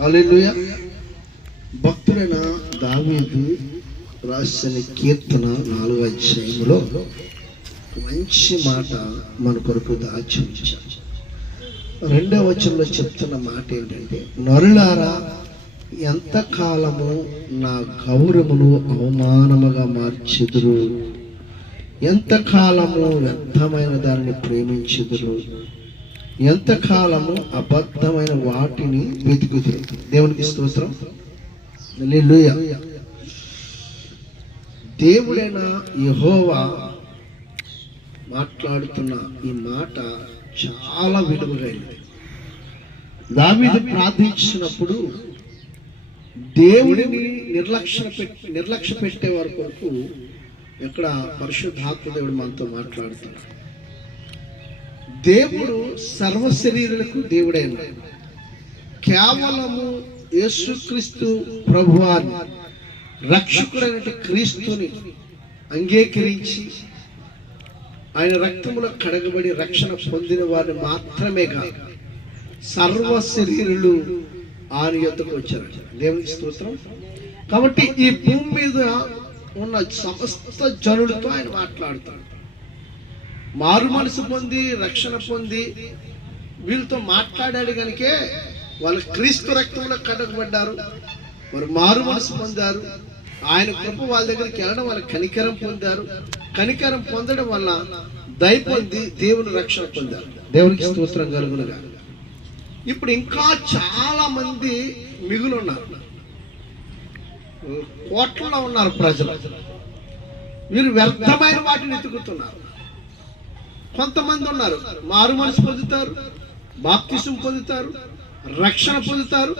Hallelujah భక్తుడైన దావీదు రాసిన కీర్తన నాలుగు అధ్యాయంలో మంచి మాట మన కొరకు దాచి ఉంచారు రెండవ వచనంలో చెప్తున్న మాట ఏంటంటే నరులారా ఎంతకాలము నా గౌరవమును అవమానముగా మార్చెదురు? ఎంతకాలము వ్యర్థమైన దాన్ని ప్రేమించుదురు? ఎంత కాలము అబద్ధమైన వాటిని వెతుకుదురు దేవునికి స్తోత్రం. దేవుడైన యహోవా మాట్లాడుతున్న ఈ మాట చాలా విలువైనది. దావీదు ప్రార్థించినప్పుడు దేవుడిని నిర్లక్ష్య పెట్టి నిర్లక్ష్య పెట్టే వారి కొరకు ఇక్కడ పరిశుద్ధాత్మ దేవుడు మనతో మాట్లాడుతున్నాడు. దేవుడు సర్వ శరీరులకు దేవుడైన కేవలము యేసుక్రీస్తు ప్రభువాన్ని రక్షకుడైన క్రీస్తుని అంగీకరించి ఆయన రక్తములో కడగబడి రక్షణ పొందిన వారిని మాత్రమే కాదు సర్వ శరీరులు ఆయన యొక్కకు వచ్చారు. దేవునికి స్తోత్రం. కాబట్టి ఈ భూమి మీద ఉన్న సమస్త జనులతో ఆయన మాట్లాడుతాడు. మారు మనసు పొంది రక్షణ పొంది వీళ్ళతో మాట్లాడాడు కనుకే వాళ్ళు క్రీస్తు రక్తంలో కడగబడ్డారు వారు మారు మనసు పొందారు. ఆయన కృప వాళ్ళ దగ్గరికి వెళ్ళడం వల్ల కనికరం పొందారు. కనికరం పొందడం వల్ల దయ పొంది దేవుని రక్షణ పొందారు. దేవునికి స్తోత్రం కలుగునుగా. ఇప్పుడు ఇంకా చాలా మంది మిగులు ఉన్నారు. కోట్లలో ఉన్నారు ప్రజలు. వీరు వ్యర్థమైన వాటిని ఎత్తుకుతున్నారు కొంతమంది ఉన్నారు. మారు మనసు పొందుతారు బాప్తిసం పొందుతారు రక్షణ పొందుతారు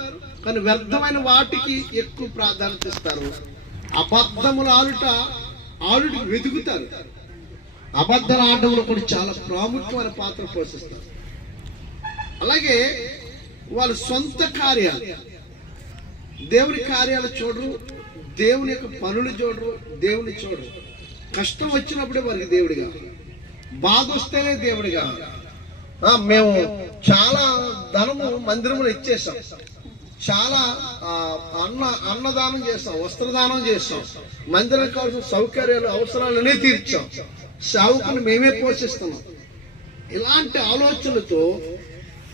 కానీ వ్యర్థమైన వాటికి ఎక్కువ ప్రాధాన్యత ఇస్తారు. అబద్ధముల ఆడుట ఆలుట వెతుకుతారు. అబద్ధాల ఆడడంలో కూడా చాలా ప్రాముఖ్యమైన పాత్ర పోషిస్తారు. అలాగే వాళ్ళ సొంత కార్యాలు. దేవుని కార్యాలు చూడరు దేవుని యొక్క పనులు చూడరు దేవుని చూడరు. కష్టం వచ్చినప్పుడే వారికి దేవుడిగా. బాధొస్తేనే దేవుడు కాదు మేము చాలా ధనము మందిరములో ఇచ్చేసాం. చాలా అన్న అన్నదానం చేస్తాం వస్త్రదానం చేస్తాం మందిరం కావాల్సిన సౌకర్యాలు అవసరాలనే తీర్చాం. సావుకుని మేమే పోషిస్తున్నాం. ఇలాంటి ఆలోచనలతో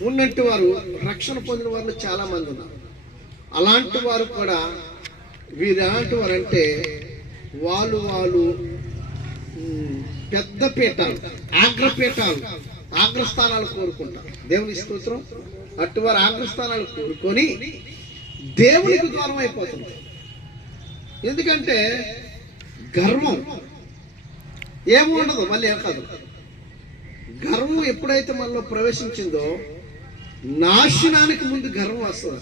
ఉన్నట్టు వారు రక్షణ పొందిన వారు చాలా మంది ఉన్నారు. అలాంటి వారు కూడా వీరు ఎలాంటి వారు అంటే వాళ్ళు వాళ్ళు పెద్ద పీఠాలు ఆగ్రపీఠాలు ఆగ్రస్థానాలు కోరుకుంటారు దేవుని స్తోత్రం. అటువారి ఆగ్రస్థానాలు కోరుకొని దేవునికి దూరం అయిపోతుంది. ఎందుకంటే గర్వం ఏమి ఉండదు మళ్ళీ ఏం కాదు. గర్వం ఎప్పుడైతే మనలో ప్రవేశించిందో నాశనానికి ముందు గర్వం వస్తుంది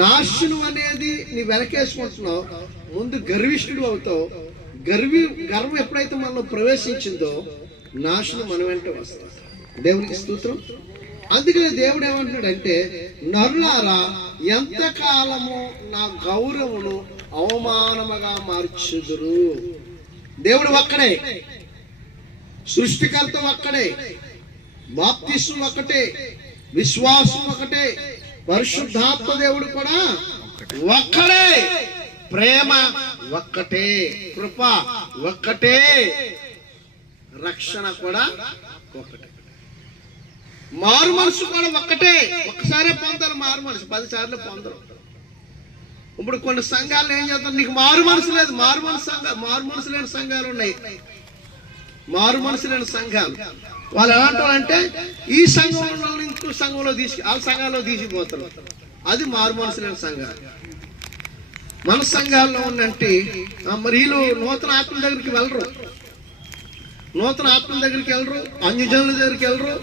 నాశనం అనేది నీ వెనకేసుకుంటున్నావు ముందు గర్విష్ఠుడు అవుతావు గర్వి గర్వం ఎప్పుడైతే మనలో ప్రవేశించిందో నాశనం మన వెంట వస్తుంది. దేవునికి స్తోత్రం. అందుకని దేవుడు ఏమంటున్నాడంటే నరులారా ఎంతకాలము నా గౌరవును అవమానముగా మార్చుదురు? దేవుడు ఒక్కడే. సృష్టికర్త ఒక్కడే. బాప్తిస్వం ఒకటే విశ్వాసం ఒకటే పరిశుద్ధాత్మ దేవుడు కూడా ఒక్కడే. ప్రేమ ఒక్కటే కృప ఒక్కటే రక్షణ కూడా ఒకటే మారు మనసు కూడా ఒక్కటే. ఒక్కసారే పొందరు మారు మనసు. పదిసార్లు పొందరు. ఇప్పుడు కొన్ని సంఘాలు ఏం చేస్తారు? నీకు మారు మనసు లేదు. మారు మనసు సంఘాలు మారు మనసు లేని సంఘాలు ఉన్నాయి. మారు మనసు లేని సంఘాలు. వాళ్ళు ఎలాంటి అంటే ఈ సంఘంలో ఉన్న వాళ్ళని ఇంకో సంఘంలో తీసుకు ఆ సంఘాల్లో తీసుకుపోతారు అది మారు మనసు లేని సంఘాలు. మన సంఘాల్లో ఉందంటే ఆ, మరి వీళ్ళు నూతన ఆత్మ దగ్గరికి వెళ్ళరు. నూతన ఆత్మ దగ్గరికి వెళ్ళరు అన్యజనుల దగ్గరికి వెళ్ళరు.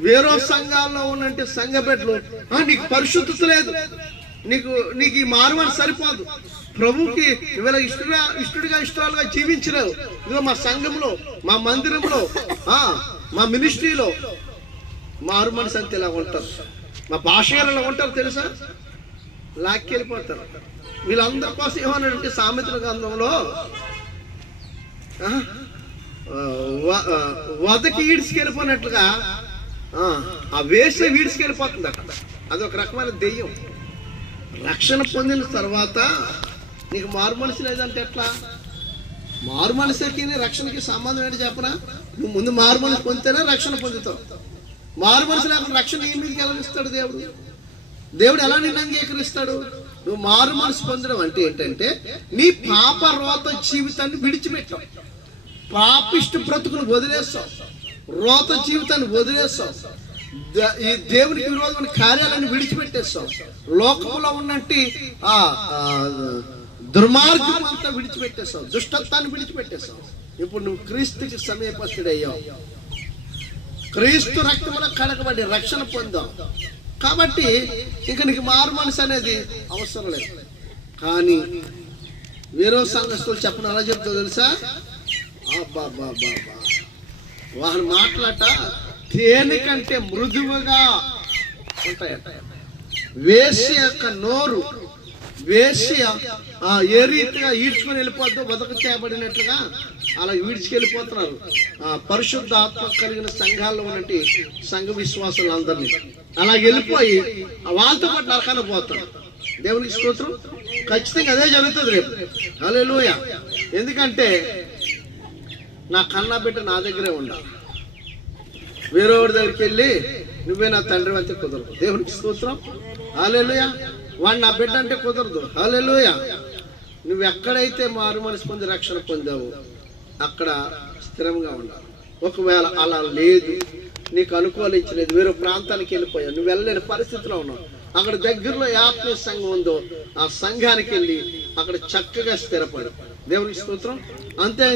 వేరే సంఘాల్లో ఉన్నంటే సంఘ బిడ్డలు నీకు పరిశుద్ధత లేదు. నీకు నీకు ఈ మారుమని సరిపోదు. ప్రభుకి ఇవాళ ఇష్టగా ఇష్టడిగా ఇష్టాలుగా జీవించలేవు ఇదిగో మా సంఘంలో మా మందిరంలో మా మినిస్ట్రీలో మారు మనసు అంతే ఇలా ఉంటారు. మా భాష ఇలా ఉంటారు తెలుసా? లాక్కెళ్ళిపోతారు. వీళ్ళందరి కోసం ఏమన్నాడంటే సామెతల గ్రంథంలో వదకి ఈడ్చుకెళ్ళిపోయినట్లుగా ఆ, వేసే వీడ్చుకెళ్ళిపోతుంది అక్కడ అదొక రకమైన దెయ్యం. రక్షణ పొందిన తర్వాత నీకు మారు మనసు లేదంటే ఎట్లా? మారు మనసుకి రక్షణకి సంబంధం ఏంటి చెప్పనా? నువ్వు ముందు మారు మనసు పొందితేనే రక్షణ పొందుతావు. మారు మనసు లేకుండా రక్షణ ఏమి మీదకి ఎలా ఇస్తాడు దేవుడు? దేవుడు ఎలా నిన్ను అంగీకరిస్తాడు నువ్వు మారు మనసు పొందడం అంటే ఏంటంటే నీ పాప రోత జీవితాన్ని విడిచిపెట్టావు. పాపిష్ట బ్రతుకును వదిలేస్తావు. రోత జీవితాన్ని వదిలేస్తావు. ఈ దేవునికి విరోధమైన కార్యాలను విడిచిపెట్టేస్తావు. లోకంలో ఉన్నట్టు ఆ దుర్మార్గం అంతా విడిచిపెట్టేస్తావు. దుష్టత్వాన్ని విడిచిపెట్టేస్తావు. ఇప్పుడు నువ్వు క్రీస్తుకి సమీపస్తుడయ్యావు క్రీస్తు రక్తంలో కడగబడి రక్షణ పొందాం కాబట్టి ఇక నీకు మారు మనసు అనేది అవసరం లేదు. కానీ వేరే సంఘస్థులు చెప్పను ఎలా చెప్తా తెలుసా? అబ్బా బా బా బా మాట్లాట తేనెకంటే మృదువుగా ఉంటాయట. వేసి యొక్క నోరు వేసి ఆ ఏ రీతిగా ఈడ్చుకొని వెళ్ళిపోద్దో బతుకు చేయబడినట్లుగా అలా ఈడ్చుకెళ్ళిపోతున్నారు. ఆ పరిశుద్ధ ఆత్మ కలిగిన సంఘాల్లో ఉన్నటువంటి సంఘ విశ్వాసులు అందరినీ అలా వెళ్ళిపోయి వాళ్ళతో పాటు నరకాన పోతారు దేవునికి స్తోత్రం. ఖచ్చితంగా అదే జరుగుతుంది రేపు. అలెలుయ ఎందుకంటే నా కన్నా బిడ్డ నా దగ్గరే ఉండాలి. వేరేవాడి దగ్గరికి వెళ్ళి నువ్వే నా తండ్రి అంటే కుదరదు. దేవునికి స్తోత్రం. హాలేలుయ వాడు నా బిడ్డ అంటే కుదరదు. హాలేలుయ నువ్వు ఎక్కడైతే మారు మనసు పొంది రక్షణ పొందావు అక్కడ స్థిరంగా ఉండాలి. ఒకవేళ అలా లేదు నీకు అనుకూలించలేదు వేరే ప్రాంతానికి వెళ్ళిపోయావు నువ్వు వెళ్ళలేని పరిస్థితిలో ఉన్నావు. అక్కడ దగ్గరలో ఏ ఆత్మీయ సంఘం ఉందో ఆ సంఘానికి వెళ్ళి అక్కడ చక్కగా స్థిరపడు. దేవుని స్తోత్రం. అంతే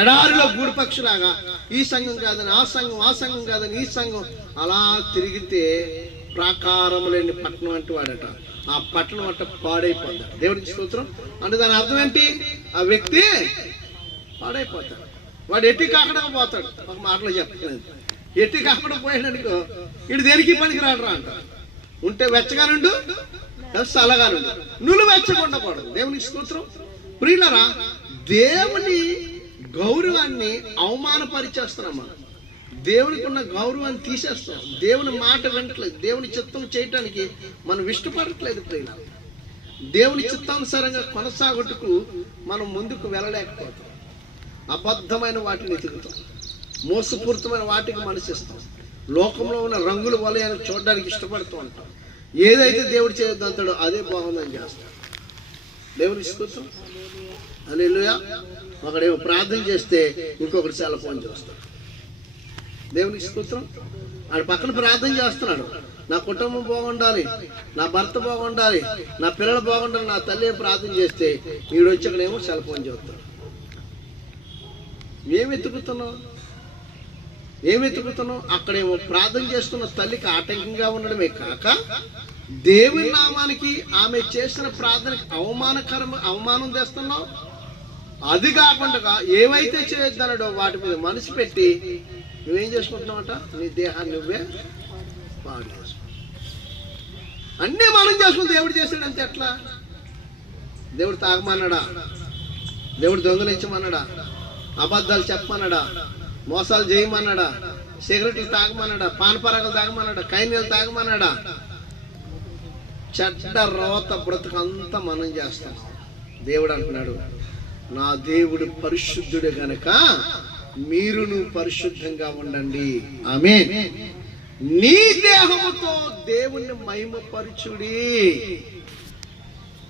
ఎడారిలో గూడుపక్షిలాగా ఈ సంఘం కాదని ఆ సంఘం ఆ సంఘం కాదని ఈ సంఘం అలా తిరిగితే ప్రాకారం లేని పట్టణం అంటే వాడట. ఆ పట్టణం అంట పాడైపోతాడు దేవునికి స్తోత్రం. అంటే దాని అర్థం ఏంటి? ఆ వ్యక్తి పాడైపోతాడు. వాడు ఎట్టి కాకుండా పోతాడు. ఒక మాటలో చెప్పలేదు. ఎట్టి కాకుండా పోయాడనుకో ఇటు దేనికి పనికి రాడరా అంట. ఉంటే వెచ్చగానుండు చల్లగానుండు. నువ్వు వెచ్చకుండా పోవడం దేవునికి స్తోత్రం. ప్రియులరా దేవుని గౌరవాన్ని అవమానపరిచేస్తున్నామా? దేవునికి ఉన్న గౌరవాన్ని తీసేస్తాం దేవుని మాట వినట్లేదు. దేవుని చిత్తం చేయటానికి మనం ఇష్టపడట్లేదు ప్రియుల దేవుని చిత్తానుసారంగా కొనసాగుటకు మనం ముందుకు వెళ్ళలేకపోతాం అబద్ధమైన వాటిని ఎదుగుతాం మోసపూరితమైన వాటికి మనసిస్తాం లోకంలో ఉన్న రంగుల వలయాన్ని చూడడానికి ఇష్టపడుతూ ఉంటాం. ఏదైతే దేవుడు చేయొద్దంతాడో అదే బాగుందని చేస్తాం. దేవుని స్తోత్రం. అని ఒకడేమో ప్రార్థన చేస్తే ఇంకొకటి సెల ఫోన్ చేస్తాడు. దేవుని స్తోత్రం. ఆడు పక్కన ప్రార్థన చేస్తున్నాడు. నా కుటుంబం బాగుండాలి నా భర్త బాగుండాలి నా పిల్లలు బాగుండాలి నా తల్లి ప్రార్థన చేస్తే వీడు వచ్చి అక్కడేమో సెల్ ఫోన్ చేస్తాడు. ఏం వెతుకుతున్నావు? ఏం వెతుకుతున్నావు? అక్కడేమో ప్రార్థన చేస్తున్న తల్లికి ఆటంకంగా ఉండడమే కాక దేవుని నామానికి ఆమె చేసిన ప్రార్థనకి అవమానకరం అవమానం చేస్తున్నావు అది కాకుండా ఏవైతే చేయొద్దనడో వాటి మీద మనసు పెట్టి నువ్వేం చేసుకుంటున్నావట? నీ దేహాన్ని నువ్వే పాడు చేసుకుంటావు అన్నీ మనం చేసుకుని దేవుడు చేసాడంతే ఎట్లా? దేవుడు తాగమన్నాడా? దేవుడు దొంగలించమన్నాడా? అబద్ధాలు చెప్పమన్నాడా మోసాలు చేయమన్నాడా సిగరెట్లు తాగమన్నాడా పానపరాకులు తాగమన్నాడా కైనీళ్ళు తాగమన్నాడా చెడ్డ రోత బ్రతుకంతా మనం చేస్తాం. దేవుడు అంటున్నాడు నా దేవుడు పరిశుద్ధుడు గనక మీరును పరిశుద్ధంగా ఉండండి. ఆమె నీ దేహముతో దేవుణ్ణి మహిమపరచుడి.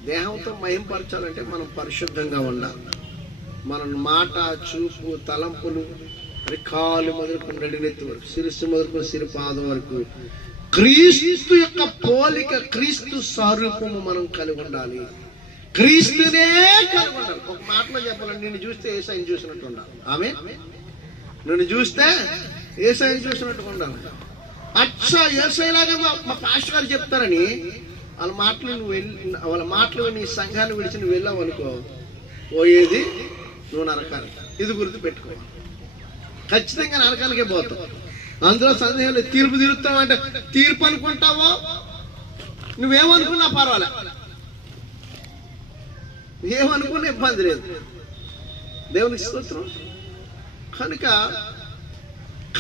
దేహంతో మహిమపరచాలంటే మనం పరిశుద్ధంగా ఉండాలి. మన మాట చూపు తలంపులు రికాలు మొదలుకొని నడినెత్తి వరకు శిరస్సు మొదలుకొని సిరిపాదం వరకు. క్రీస్తు యొక్క పోలిక క్రీస్తు స్వరూపము మనం కలిగి ఉండాలి. క్రీస్తునే కలిగి ఉండాలి. ఒక మాటలో చెప్పాలంటే నిన్ను చూస్తే ఏసైని చూసినట్టు ఉండాలి. ఆమె నిన్ను చూస్తే ఏసైని చూసినట్టు ఉండాలి. అచ్చ ఏసైలాగా మా మా పాస్టర్ గారు చెప్తారని వాళ్ళ మాటలు నువ్వు వెళ్ళి వాళ్ళ మాటలు నీ సంఘాన్ని విడిచి నువ్వు వెళ్ళావు అనుకో పోయేది నువ్వు నరకానికి ఇది గుర్తు పెట్టుకో. ఖచ్చితంగా నరకానికే పోతావు. అందులో సందేహం లేదు. తీర్పు తీరుస్తావు అంటే తీర్పు అనుకుంటావో? నువ్వేమనుకున్నా పర్వాలే. ఏమనుకున్నా ఇబ్బంది లేదు. దేవునికి స్తోత్రం. కనుక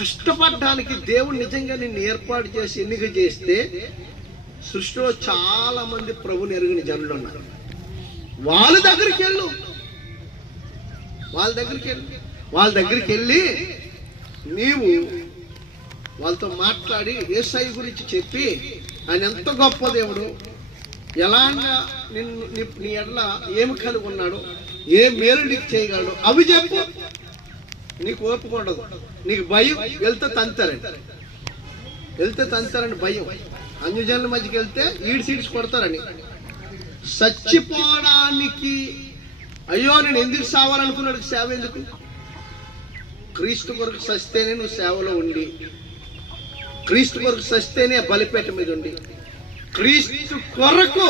కష్టపడడానికి దేవుడు నిజంగా నిన్ను ఏర్పాటు చేసి ఎన్నిక చేస్తే సృష్టిలో చాలా మంది ప్రభుని ఎరుగిన జనులు ఉన్నారు. వాళ్ళ దగ్గరికి వెళ్ళు. వాళ్ళ దగ్గరికి వెళ్ళి. వాళ్ళ దగ్గరికి వెళ్ళి నీవు వాళ్ళతో మాట్లాడి ఏసై గురించి చెప్పి ఆయన ఎంత గొప్ప దేవుడు. ఎలాగా నిన్ను నీ- నీ ఎడల ఏమి కలిగి ఉన్నాడు ఏ మేలు నీకు చేయగలడు అవి చెప్పు. నీకు ఓపిక ఉండదు. నీకు భయం వెళ్తే తంతారండి వెళ్తే తంతారని భయం. అన్యజనుల మధ్యకి వెళ్తే ఈడ్చి సీడ్స్ కొడతారని. చచ్చిపోవడానికి అయ్యో నేను ఎందుకు సావాలనుకున్నాడు? సేవ ఎందుకు? క్రీస్తు కొరకు సస్తేనే నువ్వు సేవలో ఉండి క్రీస్తు కొరకు సస్తేనే బలిపేట మీద ఉండి క్రీస్తు కొరకు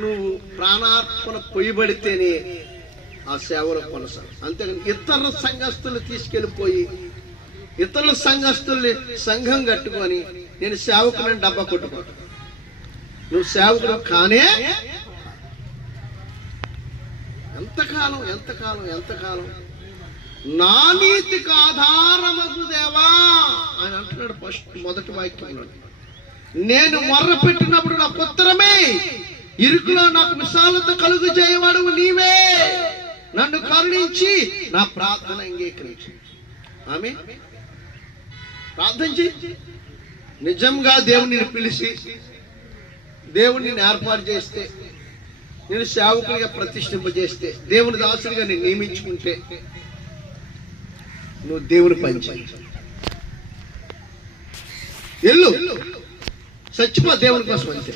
నువ్వు ప్రాణార్పణ పొయ్యబడితేనే ఆ సేవలో కొనసాగు. అంతేగాని ఇతర సంఘస్థులు తీసుకెళ్ళిపోయి ఇతరుల సంఘస్థుల్ని సంఘం కట్టుకొని నేను సేవకులను డబ్బా కొట్టుకో నువ్వు సేవకుడు కానే ఎంతకాలం ఎంతకాలం ఎంతకాలం నా నీతికి ఆధారమగు దేవా ఆయన అంటున్నాడు ఫస్ట్ మొదటి వాక్యంలో. నేను మొర్ర పెట్టినప్పుడు నా ఉత్తరమే ఇరుకులో నాకు విశాలత కలుగు చేయవాడు నీవే. నన్ను కరుణించి నా ప్రార్థన అంగీకరించు. ఆమె ప్రార్థన చేయి నిజంగా దేవుని పిలిచి దేవుణ్ణి ఏర్పాటు చేస్తే నేను సేవకుడిగా ప్రతిష్ఠింపజేస్తే దేవుని దాసుడిగా నేను నియమించుకుంటే నువ్వు దేవుని పంచాయి ఎల్లు చచ్చిపో దేవుని కోసం అంతే.